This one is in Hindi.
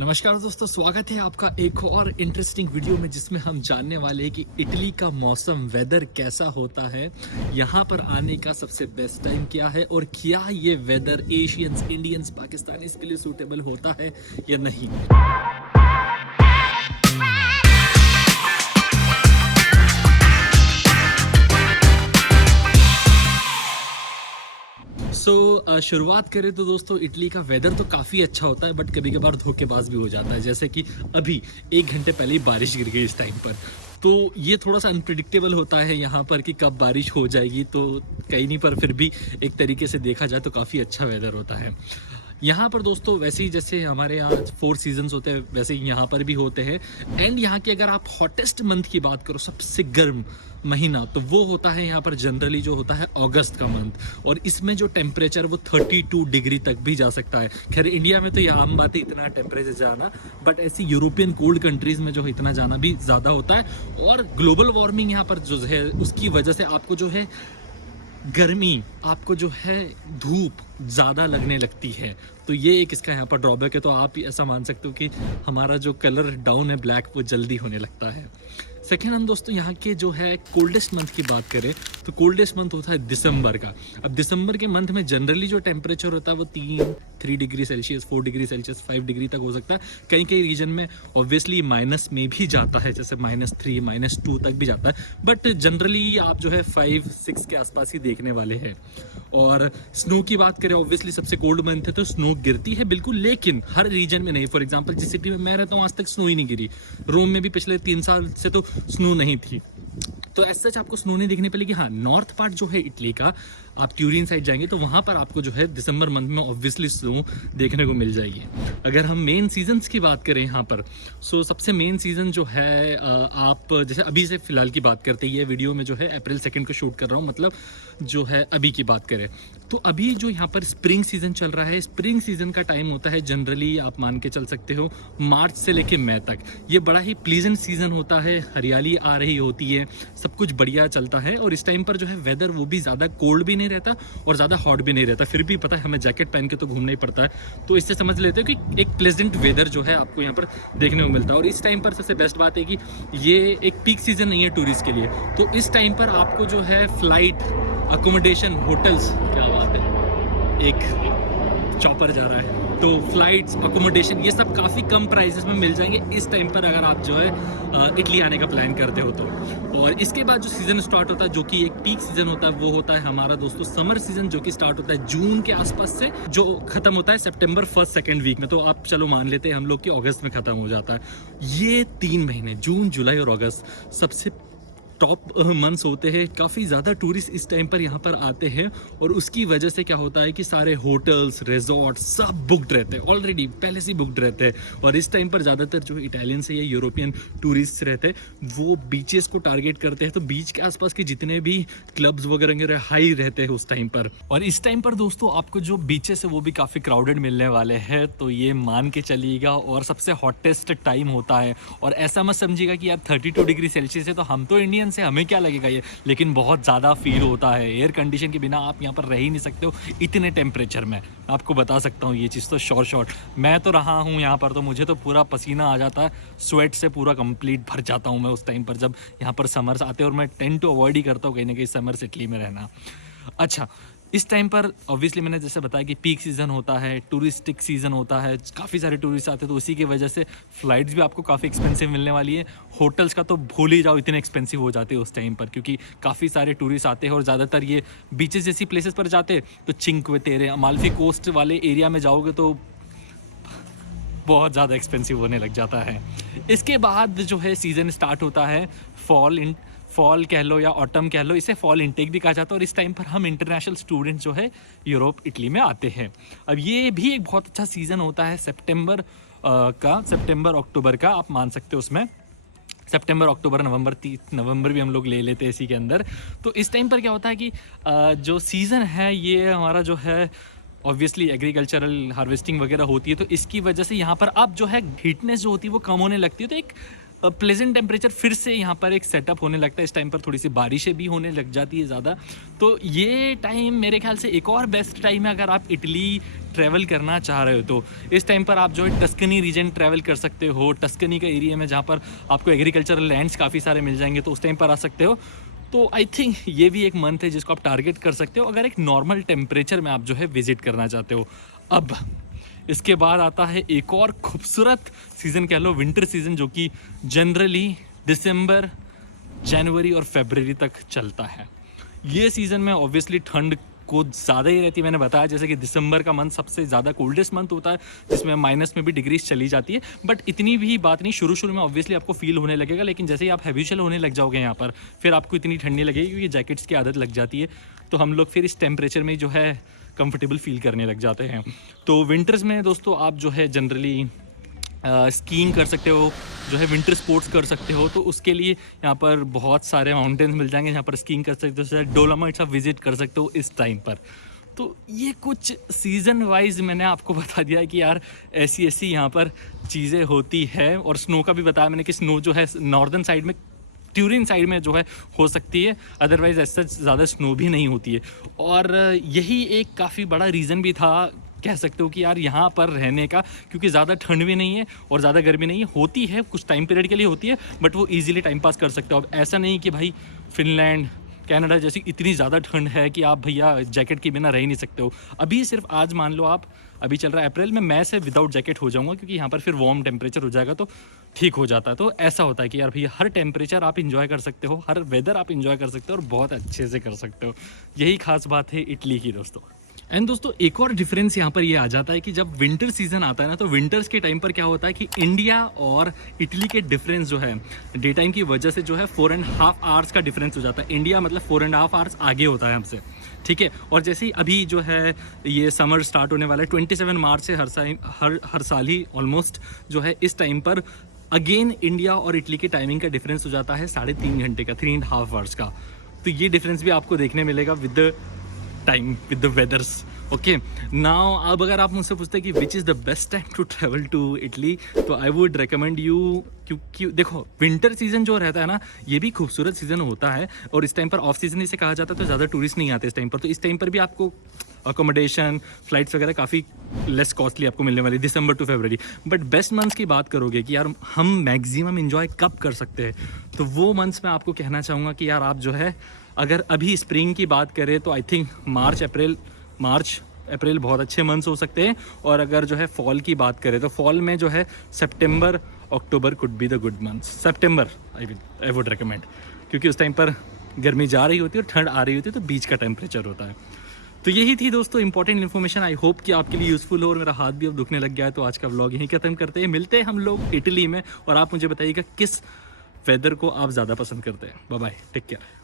नमस्कार दोस्तों, स्वागत है आपका एक और इंटरेस्टिंग वीडियो में जिसमें हम जानने वाले हैं कि इटली का मौसम वेदर कैसा होता है, यहाँ पर आने का सबसे बेस्ट टाइम क्या है और क्या ये वेदर एशियंस, इंडियंस, पाकिस्तानीज के लिए सूटेबल होता है या नहीं। शुरुआत करें तो दोस्तों इटली का वेदर तो काफ़ी अच्छा होता है, बट कभी कभार धोखेबाज भी हो जाता है। जैसे कि अभी 1 घंटे पहले ही बारिश गिर गई इस टाइम पर, तो ये थोड़ा सा अनप्रिडिक्टेबल होता है यहाँ पर कि कब बारिश हो जाएगी। तो कहीं नहीं, पर फिर भी एक तरीके से देखा जाए तो काफ़ी अच्छा वेदर होता है यहाँ पर दोस्तों। वैसे ही जैसे हमारे यहाँ 4 सीजन्स होते हैं वैसे ही यहाँ पर भी होते हैं। एंड यहाँ की अगर आप हॉटेस्ट मंथ की बात करो, सबसे गर्म महीना, तो वो होता है यहाँ पर जनरली जो होता है अगस्त का मंथ। और इसमें जो टेम्परेचर वो 32 डिग्री तक भी जा सकता है। खैर इंडिया में तो ये आम बात है इतना टेम्परेचर जाना, बट ऐसी यूरोपियन कोल्ड कंट्रीज़ में जो है इतना जाना भी ज़्यादा होता है। और ग्लोबल वार्मिंग यहाँ पर जो है उसकी वजह से आपको जो है गर्मी, आपको जो है धूप ज़्यादा लगने लगती है। तो ये एक इसका यहाँ पर ड्रॉबैक है। तो आप ऐसा मान सकते हो कि हमारा जो कलर डाउन है ब्लैक, वो जल्दी होने लगता है। सेकेंड, हम दोस्तों यहाँ के जो है कोल्डेस्ट मंथ की बात करें तो कोल्डेस्ट मंथ होता है दिसंबर का। अब दिसंबर के मंथ में जनरली जो टेम्परेचर होता है वो 3 degree Celsius, 4 degree Celsius, 5 degree तक हो सकता है। कई कई रीजन में ऑब्वियसली माइनस में भी जाता है, जैसे -3, -2 तक भी जाता है। बट जनरली आप जो है 5-6 के आसपास ही देखने वाले हैं। और स्नो की बात करें, ऑब्वियसली सबसे कोल्ड मंथ है तो स्नो गिरती है बिल्कुल, लेकिन हर रीजन में नहीं। फॉर एग्जांपल जिस सिटी में मैं रहता हूँ आज तक स्नो ही नहीं गिरी। रोम में भी पिछले 3 साल से तो स्नो नहीं थी, तो ऐसा आपको स्नो नहीं देखने पड़ेगी। हाँ, नॉर्थ पार्ट जो है इटली का, आप ट्यूरिन साइड जाएंगे तो वहाँ पर आपको जो है दिसंबर मंथ में ऑब्वियसली स्नो देखने को मिल जाएगी। अगर हम मेन सीजन्स की बात करें यहाँ पर, सो सबसे मेन सीज़न जो है आप जैसे अभी से फ़िलहाल की बात करते हैं, ये वीडियो में जो है अप्रैल 2 को शूट कर रहा हूँ, मतलब जो है अभी की बात करें तो अभी जो यहाँ पर स्प्रिंग सीज़न चल रहा है, स्प्रिंग सीज़न का टाइम होता है जनरली आप मान के चल सकते हो मार्च से लेके मई तक। ये बड़ा ही प्लीजेंट सीज़न होता है, हरियाली आ रही होती है, सब कुछ बढ़िया चलता है। और इस टाइम पर जो है वेदर वो भी ज़्यादा कोल्ड भी नहीं रहता और ज़्यादा हॉट भी नहीं रहता। फिर भी पता है हमें जैकेट पहन के तो घूमना ही पड़ता है, तो इससे समझ लेते हो कि एक प्लेजेंट वेदर जो है आपको यहाँ पर देखने को मिलता है। और इस टाइम पर सबसे बेस्ट बात है कि ये एक पीक सीज़न नहीं है टूरिस्ट के लिए, तो इस टाइम पर आपको जो है फ्लाइट, अकोमोडेशन, होटल्स, क्या बात है, एक चॉपर जा रहा है, तो फ्लाइट्स, अकोमोडेशन, ये सब काफ़ी कम प्राइसेस में मिल जाएंगे इस टाइम पर अगर आप जो है इटली आने का प्लान करते हो तो। और इसके बाद जो सीज़न स्टार्ट होता है जो कि एक पीक सीज़न होता है, वो होता है हमारा दोस्तों समर सीज़न, जो कि स्टार्ट होता है जून के आसपास से, जो ख़त्म होता है सितंबर 1st-2nd वीक में। तो आप चलो मान लेते हैं हम लोग कि अगस्त में ख़त्म हो जाता है। ये 3 महीने जून, जुलाई और अगस्त सबसे टॉप मंथ्स होते हैं। काफ़ी ज़्यादा टूरिस्ट इस टाइम पर यहाँ पर आते हैं और उसकी वजह से क्या होता है कि सारे होटल्स, रिजॉर्ट सब बुकड रहते हैं, ऑलरेडी पहले से बुकड रहते हैं। और इस टाइम पर ज़्यादातर जो इटालियन से या यूरोपियन टूरिस्ट रहते हैं वो बीचेस को टारगेट करते हैं, तो बीच के आसपास के जितने भी क्लब्स वगैरह हाई रहते हैं उस टाइम पर। और इस टाइम पर दोस्तों आपको जो बीचेस है वो भी काफ़ी क्राउडेड मिलने वाले हैं, तो ये मान के चलिएगा। और सबसे हॉटेस्ट टाइम होता है, और ऐसा मत समझिएगा कि यार 32 डिग्री सेल्सियस है तो हम तो इंडियन से हमें क्या लगेगा ये, लेकिन बहुत ज़्यादा फील होता है। एयर कंडीशन के बिना आप यहाँ पर रह ही नहीं सकते हो इतने टेम्परेचर में, आपको बता सकता हूँ ये चीज़ तो शॉर्ट मैं तो रहा हूँ यहाँ पर, तो मुझे तो पूरा पसीना आ जाता है, स्वेट से पूरा कंप्लीट भर जाता हूँ मैं उस टाइम पर जब यहाँ पर समर्स आते हैं। और मैं टेंट तो अवॉइड ही करता हूँ कहीं ना कहीं समर्स इटली में रहना। अच्छा, इस टाइम पर ऑब्वियसली मैंने जैसे बताया कि पीक सीज़न होता है, टूरिस्टिक सीज़न होता है, काफ़ी सारे टूरिस्ट आते हैं, तो उसी की वजह से फ़्लाइट्स भी आपको काफ़ी एक्सपेंसिव मिलने वाली है। होटल्स का तो भूल ही जाओ, इतने एक्सपेंसिव हो जाते हैं उस टाइम पर, क्योंकि काफ़ी सारे टूरिस्ट आते हैं और ज़्यादातर ये बीचेस जैसी प्लेसेस पर जाते हैं। तो चिंक्वे तेरे, अमाल्फी कोस्ट वाले एरिया में जाओगे तो बहुत ज़्यादा एक्सपेंसिव होने लग जाता है। इसके बाद जो है सीज़न स्टार्ट होता है फॉल कह लो या ऑटम कह लो, इसे फॉल इनटेक भी कहा जाता है। और इस टाइम पर हम इंटरनेशनल स्टूडेंट जो है यूरोप, इटली में आते हैं। अब ये भी एक बहुत अच्छा सीज़न होता है सितंबर अक्टूबर का, आप मान सकते हो उसमें सितंबर, अक्टूबर, नवंबर भी हम लोग ले लेते हैं इसी के अंदर। तो इस टाइम पर क्या होता है कि जो सीज़न है ये हमारा जो है ऑब्वियसली एग्रीकल्चरल हार्वेस्टिंग वगैरह होती है, तो इसकी वजह से यहाँ पर अब जो है हीटनेस जो होती है वो कम होने लगती है। तो एक प्लेजेंट टेम्परेचर फिर से यहाँ पर एक सेटअप होने लगता है। इस टाइम पर थोड़ी सी बारिशें भी होने लग जाती है ज़्यादा। तो ये टाइम मेरे ख्याल से एक और बेस्ट टाइम है अगर आप इटली ट्रैवल करना चाह रहे हो। तो इस टाइम पर आप जो है टस्कनी रीजन ट्रैवल कर सकते हो। टस्कनी का एरिया में जहाँ पर आपको एग्रीकल्चरल लैंड्स काफ़ी सारे मिल जाएंगे, तो उस टाइम पर आ सकते हो। तो आई थिंक ये भी एक मंथ है जिसको आप टारगेट कर सकते हो अगर एक नॉर्मल टेम्परेचर में आप जो है विजिट करना चाहते हो। अब इसके बाद आता है एक और खूबसूरत सीज़न कह लो, विंटर सीज़न, जो कि जनरली दिसंबर, जनवरी और फरवरी तक चलता है। ये सीज़न में ऑब्वियसली ठंड को ज़्यादा ही रहती है। मैंने बताया जैसे कि दिसंबर का मंथ सबसे ज़्यादा कोल्डेस्ट मंथ होता है, जिसमें माइनस में भी डिग्रीज चली जाती है। बट इतनी भी बात नहीं, शुरू में ऑब्वियसली आपको फील होने लगेगा, लेकिन जैसे ही आप हैबिचुअल होने लग जाओगे यहाँ पर, फिर आपको इतनी ठंड नहीं लगेगी क्योंकि जैकेट्स की आदत लग जाती है। तो हम लोग फिर इस टेम्परेचर में जो है कंफर्टेबल फील करने लग जाते हैं। तो विंटर्स में दोस्तों आप जो है जनरली स्कीइंग कर सकते हो, जो है विंटर स्पोर्ट्स कर सकते हो। तो उसके लिए यहाँ पर बहुत सारे माउंटेन्स मिल जाएंगे जहाँ पर स्कीइंग कर सकते हो। जैसे डोलोमाइट्स आप विजिट कर सकते हो इस टाइम पर। तो ये कुछ सीज़न वाइज मैंने आपको बता दिया है कि यार ऐसी ऐसी यहाँ पर चीज़ें होती है। और स्नो का भी बताया मैंने कि स्नो जो है नॉर्दर्न साइड में, ट्यूरिन साइड में जो है हो सकती है, अदरवाइज ऐसा ज़्यादा स्नो भी नहीं होती है। और यही एक काफ़ी बड़ा रीज़न भी था, कह सकते हो कि यार यहाँ पर रहने का, क्योंकि ज़्यादा ठंड भी नहीं है और ज़्यादा गर्मी नहीं है। होती है कुछ टाइम पीरियड के लिए होती है, बट वो इजीली टाइम पास कर सकते हो। अब ऐसा नहीं कि भाई फिनलैंड, कनाडा जैसी इतनी ज़्यादा ठंड है कि आप भैया जैकेट के बिना रह ही नहीं सकते हो। अभी सिर्फ आज मान लो आप, अभी चल रहा है अप्रैल में, मैं से विदाउट जैकेट हो जाऊंगा क्योंकि यहाँ पर फिर वार्म टेम्परेचर हो जाएगा तो ठीक हो जाता है। तो ऐसा होता है कि यार भैया हर टेम्परेचर आप इंजॉय कर सकते हो, हर वेदर आप इंजॉय कर सकते हो और बहुत अच्छे से कर सकते हो। यही खास बात है इटली की दोस्तों। एंड दोस्तों एक और डिफरेंस यहाँ पर ये आ जाता है कि जब विंटर सीजन आता है ना, तो विंटर्स के टाइम पर क्या होता है कि इंडिया और इटली के डिफरेंस जो है डे टाइम की वजह से जो है 4.5 आवर्स का डिफरेंस हो जाता है। इंडिया मतलब 4.5 आवर्स आगे होता है हमसे, ठीक है। और जैसे ही अभी जो है ये समर स्टार्ट होने वाला है 27 मार्च से, हर साल ही ऑलमोस्ट जो है इस टाइम पर अगेन इंडिया और इटली के टाइमिंग का डिफरेंस हो जाता है 3.5 घंटे का, 3.5 आवर्स का। तो ये डिफरेंस भी आपको देखने मिलेगा with time, with the weathers. Okay now, अब अगर आप मुझसे पूछते हैं कि which is the best time to travel to Italy, तो आई वुड रिकमेंड यू, क्योंकि देखो विंटर सीजन जो रहता है ना, ये भी खूबसूरत सीजन होता है। और इस टाइम पर ऑफ सीजन इसे कहा जाता है, तो ज़्यादा टूरिस्ट नहीं आते इस टाइम पर। तो इस टाइम पर भी आपको अकोमोडेशन, फ्लाइट्स वगैरह काफ़ी लेस कॉस्टली आपको मिलने वाली, दिसंबर टू फरवरी। बट बेस्ट मंथ्स की बात करोगे कि यार हम मैक्सिमम इन्जॉय कब कर सकते हैं, तो वो मंथ्स मैं आपको कहना चाहूँगा कि यार आप जो है, अगर अभी स्प्रिंग की बात करें तो आई थिंक मार्च अप्रैल बहुत अच्छे मंथ्स हो सकते हैं। और अगर जो है फॉल की बात करें तो फॉल में जो है September October could be the good months. September I would recommend, क्योंकि उस टाइम पर गर्मी जा रही होती है और ठंड आ रही होती है, तो बीच का टेम्परेचर होता है। तो यही थी दोस्तों इंपॉर्टेंट इन्फॉर्मेशन। आई होप कि आपके लिए यूज़फुल हो। और मेरा हाथ भी अब दुखने लग गया है, तो आज का व्लॉग यहीं खत्म करते हैं। मिलते हैं हम लोग इटली में, और आप मुझे बताइएगा किस वेदर को आप ज़्यादा पसंद करते हैं। Bye bye, take care.